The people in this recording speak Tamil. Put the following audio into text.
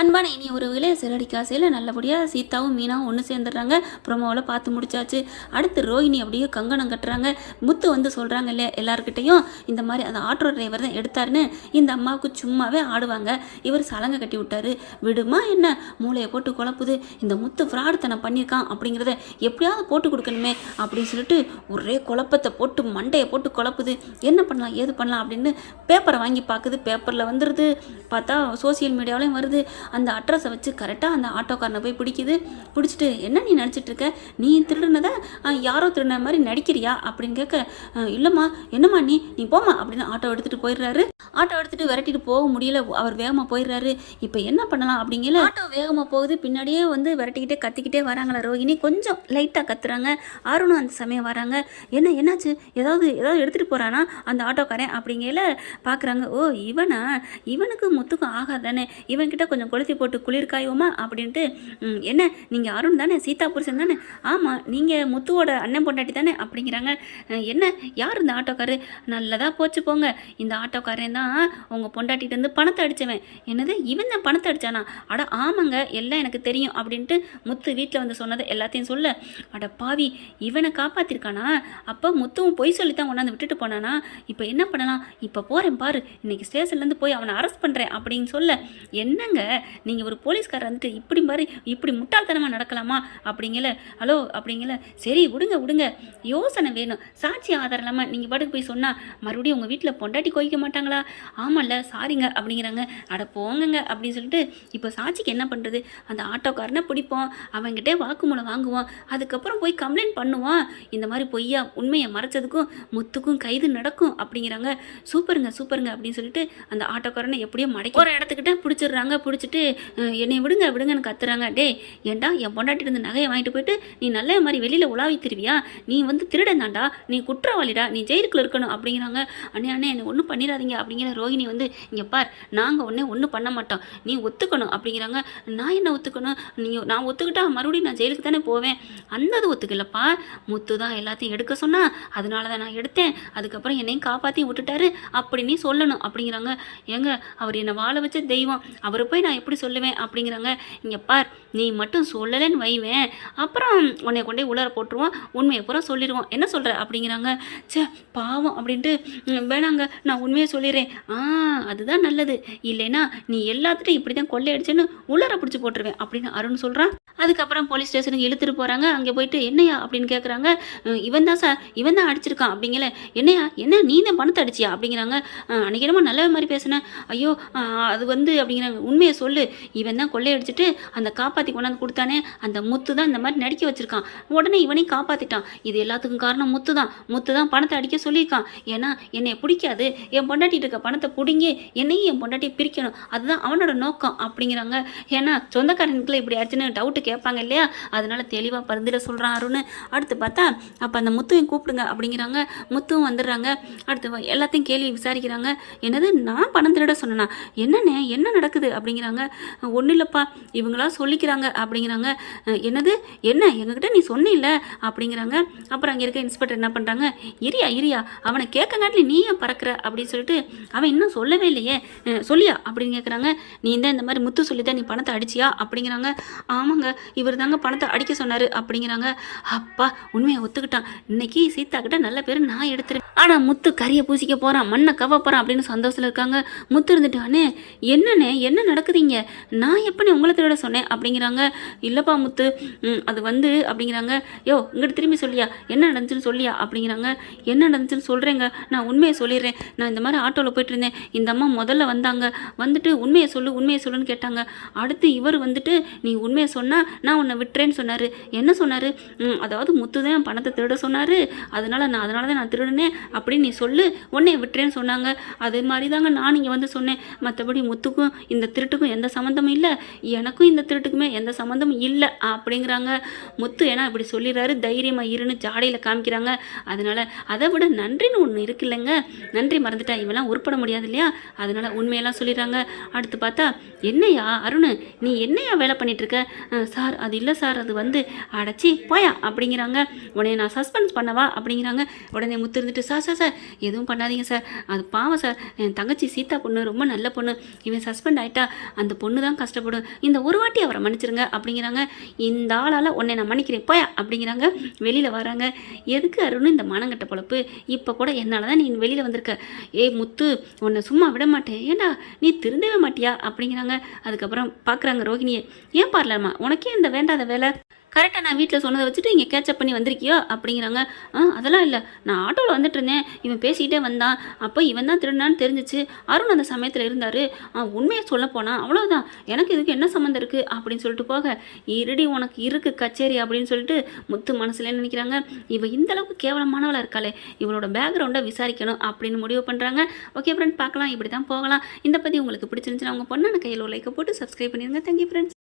அன்பான இனி ஒரு இளைய சிறடிக்கு ஆசையில் நல்லபடியாக சீதாவும் மீனாவும் ஒன்று சேர்ந்துடுறாங்க. ப்ரொமோவில் பார்த்து முடிச்சாச்சு. அடுத்து ரோஹிணி அப்படியே கங்கணம் கட்டுறாங்க. முத்து வந்து சொல்கிறாங்க இல்லையா எல்லாருக்கிட்டையும், இந்த மாதிரி அந்த ஆட்டோ டிரைவர் தான் எடுத்தாருன்னு இந்த அம்மாவுக்கு சும்மாவே ஆடுவாங்க. இவர் சலங்கை கட்டி விட்டாரு. விடுமா என்ன, மூளையை போட்டு குழப்புது. இந்த முத்து ஃப்ராடுத்தனம் பண்ணியிருக்கான் அப்படிங்கிறத எப்படியாவது போட்டு கொடுக்கணுமே அப்படின்னு சொல்லிட்டு ஒரே குழப்பத்தை போட்டு மண்டையை போட்டு குழப்புது. என்ன பண்ணலாம் ஏது பண்ணலாம் அப்படின்னு பேப்பரை வாங்கி பார்க்குது. பேப்பரில் வந்துடுது. பார்த்தா சோசியல் மீடியாவிலையும் வருது. அந்த அட்ரஸை வச்சு கரெக்டாக அந்த ஆட்டோக்காரனை போய் பிடிக்குது. பிடிச்சிட்டு, என்ன நீ நினச்சிட்டு இருக்க, நீ திருடுனதை யாரோ திருடின மாதிரி நடிக்கிறியா அப்படின்னு கேட்க, இல்லைம்மா என்னம்மா நீ போமா அப்படின்னு ஆட்டோ எடுத்துகிட்டு போயிடுறாரு. ஆட்டோ எடுத்துகிட்டு விரட்டிட்டு போக முடியல, அவர் வேகமாக போயிடுறாரு. இப்போ என்ன பண்ணலாம் அப்படிங்கல ஆட்டோ வேகமாக போகுது. பின்னாடியே வந்து விரட்டிக்கிட்டே கத்திக்கிட்டே வராங்களா ரோஹிணி. கொஞ்சம் லைட்டாக கத்துறாங்க. அருணும் அந்த சமயம் வராங்க. என்னாச்சு, ஏதாவது எடுத்துகிட்டு போகிறானா அந்த ஆட்டோக்காரன் அப்படிங்கல பார்க்குறாங்க. ஓ இவனுக்கு முத்துக்கும் ஆகாதானே, இவன்கிட்ட கொஞ்சம் கொளுத்தி போட்டு குளிர் காயுவோமா அப்படின்ட்டு, என்ன நீங்கள் அருண் தானே, சீதா புருஷன் தானே, ஆமாம் நீங்கள் முத்துவோட அண்ணன் பொண்டாட்டி தானே அப்படிங்கிறாங்க. என்ன யார் இந்த ஆட்டோக்காரு, நல்லதாக போச்சு போங்க, இந்த ஆட்டோக்காரன் தான் உங்கள் பொண்டாட்டிகிட்டேருந்து பணத்தை அடித்தவன். என்னது இவன் தான் பணத்தை அடித்தானா, அட ஆமாங்க எல்லாம் எனக்கு தெரியும் அப்படின்ட்டு முத்து வீட்டில் வந்து சொன்னதை எல்லாத்தையும் சொல்ல, அட பாவி இவனை காப்பாற்றிருக்கானா, அப்போ முத்துவும் பொய் சொல்லித்தான் கொண்டாந்து விட்டுட்டு போனானா, இப்போ என்ன பண்ணலாம், இப்போ போகிறேன் பாரு, இன்னைக்கு ஸ்டேஷன்லேருந்து போய் அவனை அரெஸ்ட் பண்ணுறேன் அப்படின்னு சொல்ல, என்னங்க நீங்கள் ஒரு போலீஸ்காரர் வந்துட்டு இப்படி மாதிரி இப்படி முட்டாள்தனமாக நடக்கலாமா அப்படிங்கல, ஹலோ அப்படிங்கல, சரி விடுங்க யோசனை வேணும், சாட்சி ஆதாரம் இல்லாமல் நீங்கள் பாட்டுக்கு போய் சொன்னால் மறுபடியும் உங்கள் வீட்டில் பொண்டாட்டி கோயிக்க மாட்டாங்களா, ஆமாம்ல சாரிங்க அப்படிங்கிறாங்க. அட போங்கங்க அப்படின்னு சொல்லிட்டு, இப்போ சாட்சிக்கு என்ன பண்ணுறது, அந்த ஆட்டோக்காரனை பிடிப்போம், அவங்ககிட்டே வாக்குமூலம் வாங்குவோம், அதுக்கப்புறம் போய் கம்ப்ளைண்ட் பண்ணுவான், இந்த மாதிரி பொய்யா உண்மையை மறைச்சதுக்கும் முத்துக்கும் கைது நடக்கும் அப்படிங்கிறாங்க. சூப்பருங்க அப்படின்னு சொல்லிட்டு அந்த ஆட்டோக்காரனை எப்படியோ மடக்கி ஒரு இடத்துக்கிட்ட பிடிச்சிடுறாங்க. பிடிச்சிட்டு என்னை விடுங்கன்னு கத்துறாங்க. டே ஏண்டா என் பொண்டாட்டி இருந்து நகையை வாங்கிட்டு போயிட்டு நீ நல்ல மாதிரி வெளியில் உலாவி திருவியா, நீ வந்து திருடன் தாண்டா, நீ குற்றவாளிடா, நீ ஜெயிலுக்குள்ள இருக்கணும் அப்படிங்கிறாங்க. அண்ணே என்னை ஒன்றும் பண்ணிடாதீங்க அப்படிங்கிற ரோஹிணி வந்து, இங்கே பார் நாங்கள் ஒன்றும் பண்ண மாட்டோம், நீ ஒத்துக்கணும் அப்படிங்கிறாங்க. நான் என்ன ஒத்துக்கணும், நான் ஒத்துக்கிட்டா மறுபடியும் நான் ஜெயிலுக்கு தானே போவேன், அது ஒத்துக்கலப்பா, முத்து தான் எல்லாத்தையும் எடுக்க சொன்னா அதனால தான் நான் எடுத்தேன், அதுக்கப்புறம் என்னையும் காப்பாற்றி விட்டுட்டாரு அப்படி நீ சொல்லணும் அப்படிங்கிறாங்க. ஏங்க அவர் என்னை வாழ வச்ச தெய்வம், அவரை போய் நான் எப்படி சொல்லுவேன் அப்படிங்கிறாங்க. இங்கே பார் நீ மட்டும் சொல்லலைன்னு வைவேன், அப்புறம் உன்னை கொண்டே உள்ளார போட்டுருவான், உண்மையை பூரா சொல்லிடுவான், என்ன சொல்கிற அப்படிங்கிறாங்க. சே பாவம் அப்படின்ட்டு, வேணாங்க நான் உண்மையை சொல்லிடுறேன், அதுதான் நல்லது, இல்லைன்னா நீ எல்லாத்துட்டும் இப்படி தான் கொள்ளையடிச்சேன்னு உள்ளார பிடிச்சி போட்டுருவேன் அப்படின்னு அருண் சொல்கிறான். அதுக்கப்புறம் போலீஸ் ஸ்டேஷனுக்கு இழுத்துட்டு போகிறாங்க. அங்கே போயிட்டு என்னையா அப்படின்னு கேட்குறாங்க. இவன் தான் அடிச்சிருக்கான் அப்படிங்கல. என்ன நீ தான் பணத்தை அடிச்சியா அப்படிங்கிறாங்க. அன்றைக்கி என்னமோ நல்ல மாதிரி பேசினேன், ஐயோ அது வந்து அப்படிங்கிறாங்க. உண்மையை சொல்லு, இவன் தான் கொள்ளையடிச்சிட்டு அந்த காப்பாற்றி கொண்டாந்து கொடுத்தானே, அந்த முத்து தான் இந்த மாதிரி நடிக்க வச்சுருக்கான், உடனே இவனையும் காப்பாற்றிட்டான், இது எல்லாத்துக்கும் காரணம் முத்து தான் பணத்தை அடிக்க சொல்லியிருக்கான், ஏன்னா என்னை பிடிக்காது, என் பொண்டாட்டிட்டு இருக்க பணத்தை பிடுங்கி என்னையும் என் பொண்டாட்டியை பிரிக்கணும், அதுதான் அவனோட நோக்கம் அப்படிங்கிறாங்க. ஏன்னா சொந்தக்காரனுக்குள்ள இப்படி ஆச்சுன்னு டவுட்டு கேட்பாங்க இல்லையா, அதனால தெளிவாக பரிந்துரை சொல்கிறான் அருண். அடுத்து பார்த்தா அப்போ அந்த முத்துவையும் கூப்பிடுங்க அப்படிங்கிறாங்க. முத்துவும் வந்துடுறாங்க. அடுத்து எல்லாத்தையும் கேள்வி விசாரிக்கிறாங்க. என்னது நான் பணம் திருட சொன்னேனா, என்னண்ணே என்ன நடக்குது அப்படிங்கிறாங்க. ஒன்றும் இல்லைப்பா இவங்களா சொல்லிக்கிறாங்க அப்படிங்கிறாங்க. என்னது எங்ககிட்ட நீ சொன்னில்ல அப்படிங்கிறாங்க. அப்புறம் அங்கே இருக்க இன்ஸ்பெக்டர் என்ன பண்ணுறாங்க, இரியா அவனை கேட்கங்காட்டில் நீ ஏன் பறக்கிற அப்படின்னு சொல்லிட்டு, அவன் இன்னும் சொல்லவே இல்லையே சொல்லியா அப்படின்னு கேட்குறாங்க. நீ தான் இந்த மாதிரி முத்து சொல்லி தான் நீ பணத்தை அடிச்சியா அப்படிங்கிறாங்க. ஆமாங்க இவர் தாங்க பணத்தை அடிக்க சொன்னார் அப்படிங்கிறாங்க. அப்பா உண்மையை ஒத்துக்கிட்டான், இன்னைக்கு சீதா கிட்ட நல்ல பேர் நான் எடுத்துருக்கேன். ஆனால் முத்து கறியை பூசிக்க போகிறான், மண்ணை கவ போகிறான் அப்படின்னு சந்தோஷத்தில் இருக்காங்க. முத்து இருந்துட்டு, அண்ணே என்ன நடக்குதுங்க, நான் எப்போ உங்களை திருட சொன்னேன் அப்படிங்கிறாங்க. இல்லைப்பா முத்து அது வந்து அப்படிங்கிறாங்க. யோ இங்கிட்ட திரும்பி சொல்லியா, என்ன நடந்துச்சுன்னு சொல்லியா அப்படிங்கிறாங்க. என்ன நடந்துச்சுன்னு சொல்கிறேங்க, நான் உண்மையை சொல்லிடுறேன், நான் இந்த மாதிரி ஆட்டோவில் போயிட்டு இருந்தேன், இந்த அம்மா முதல்ல வந்தாங்க, வந்துட்டு உண்மையை சொல்லுன்னு கேட்டாங்க. அடுத்து இவர் வந்துட்டு நீ உண்மையை சொன்னால் நான் உன்னை விட்டுறேன்னு சொன்னார். என்ன சொன்னார், அதாவது முத்து தான் பணத்தை திருட சொன்னார், அதனால தான் நான் திருடினேன் அப்படின்னு நீ சொல்லு, உன்னை விட்டுறேன்னு சொன்னாங்க. அதே மாதிரி தாங்க நான் இங்கே வந்து சொன்னேன், மற்றபடி முத்துக்கும் இந்த திருட்டுக்கும் எந்த சம்மந்தமும் இல்லை, எனக்கும் இந்த திருட்டுக்குமே எந்த சம்மந்தமும் இல்லை அப்படிங்கிறாங்க. முத்து ஏன்னா இப்படி சொல்லிடுறாரு, தைரியமாக இருன்னு ஜாடையில் காமிக்கிறாங்க. அதனால் அதை விட நன்றின்னு ஒன்று இருக்கு இல்லைங்க, நன்றி மறந்துட்டா இவெல்லாம் உருப்பட முடியாது இல்லையா, அதனால் உண்மையெல்லாம் சொல்லிடுறாங்க. அடுத்து பார்த்தா, என்னையா அருண் நீ என்னையா வேலை பண்ணிகிட்ருக்க, சார் அது இல்லை சார், அது வந்து அடைச்சி போயா அப்படிங்கிறாங்க. உடனே நான் சஸ்பென்ஸ் பண்ணவா அப்படிங்கிறாங்க. உடனே முத்து இருந்துட்டு, சார் எதுவும் பண்ணாதீங்க சார், அது பாவம் சார், என் தங்கச்சி சீதா பொண்ணு ரொம்ப நல்ல பொண்ணு, இவன் சஸ்பெண்ட் ஆகிட்டா அந்த பொண்ணு தான் கஷ்டப்படும். இந்த ஒரு வாட்டி அவரை மன்னிச்சிருங்க அப்படிங்கிறாங்க. இந்த ஆளால் உன்னை நான் மன்னிக்கிறேன் போயா அப்படிங்கிறாங்க. வெளியில் வராங்க. எதுக்கு அருண் இந்த மானங்கட்ட பொழப்பு? இப்போ கூட என்னால் தான் நீ வெளியில் வந்திருக்க. ஏய் முத்து, உன்னை சும்மா விட மாட்டேன். ஏண்டா நீ திருந்தவே மாட்டியா அப்படிங்கிறாங்க. அதுக்கப்புறம் பார்க்குறாங்க ரோகிணியை. ஏன் பாரலம்மா, உனக்கே இந்த வேண்டாத வேலை? கரெக்டாக நான் வீட்டில் சொன்னதை வச்சுட்டு இங்கே கேட்சப் பண்ணி வந்திருக்கியோ அப்படிங்கிறாங்க. அதெல்லாம் இல்லை, நான் ஆட்டோவில் வந்துட்டு இருந்தேன், இவன் பேசிக்கிட்டே வந்தான், அப்போ இவன் தான் திருடினான்னு தெரிஞ்சிச்சு. அருண் அந்த சமயத்தில் இருந்தார், உண்மையை சொல்ல போனான், அவ்வளோதான், எனக்கு இதுக்கு என்ன சம்மந்தம் இருக்குது அப்படின்னு சொல்லிட்டு போக, இருடி உனக்கு இருக்குது கச்சேரி அப்படின்னு சொல்லிட்டு முத்து மனசுல நினைக்கிறாங்க. இவ இந்தளவுக்கு கேவலமானவளாக இருக்காளே, இவளோட பேக்ரவுண்டை விசாரிக்கணும் அப்படின்னு முடிவு பண்ணுறாங்க. ஓகே ஃப்ரெண்ட், பார்க்கலாம், இப்படி தான் போகலாம். இந்த பற்றி உங்களுக்கு பிடிச்சிருந்துச்சுன்னா உங்கள் பொண்ணான கையில் லைக்கை போட்டு சப்ஸ்கிரைப் பண்ணிடுங்க. Thank you friends.